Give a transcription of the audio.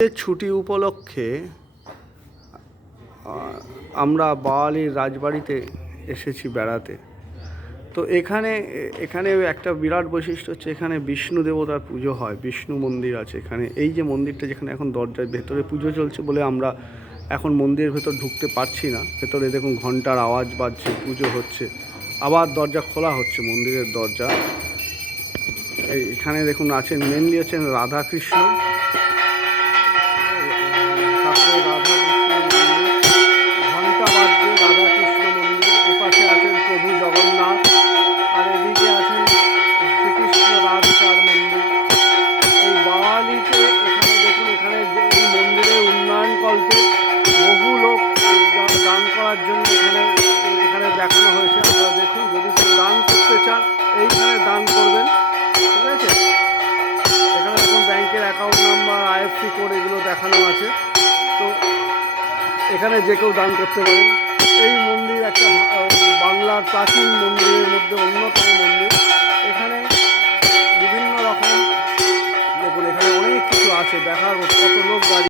ছুটি উপলক্ষে আমরা বাওয়ালির রাজবাড়িতে এসেছি বেড়াতে। তো এখানে একটা বিরাট বৈশিষ্ট্য হচ্ছে, এখানে বিষ্ণু দেবতার পুজো হয়, বিষ্ণু মন্দির আছে এখানে। এই যে মন্দিরটা, যেখানে এখন দরজার ভেতরে পুজো চলছে বলে আমরা এখন মন্দিরের ভেতর ঢুকতে পারছি না। ভেতরে দেখুন ঘন্টার আওয়াজ বাজছে, পুজো হচ্ছে, আবার দরজা খোলা হচ্ছে মন্দিরের দরজা। এখানে দেখুন আছেন, মেনলি হচ্ছেন রাধাকৃষ্ণ, ঘন্টা বাজছে, রাধাকৃষ্ণ মন্দির। এপাশে আছেন প্রভু জগন্নাথ, আর এদিকে আছেন শ্রীকৃষ্ণ রাধিকার মন্দির। এই বাওয়ালিতে এখানে দেখুন, এখানে এই মন্দিরের উন্নয়নকল্পে বহু লোক দান করার জন্য এখানে দেখানো হয়েছে। আপনারা দেখুন, যদি কেউ দান করতে চান এইখানে দান করবেন, ঠিক আছে। এখানে দেখুন ব্যাংকের অ্যাকাউন্ট নাম্বার, আইএফসি কোড এগুলো দেখানো আছে। তো এখানে যে কেউ দান করতে পারেন। এই মন্দির একটা বাংলার প্রাচীন মন্দিরের মধ্যে অন্যতম মন্দির। এখানে বিভিন্ন রকম দেখুন, এখানে অনেক কিছু আছে দেখার মতো।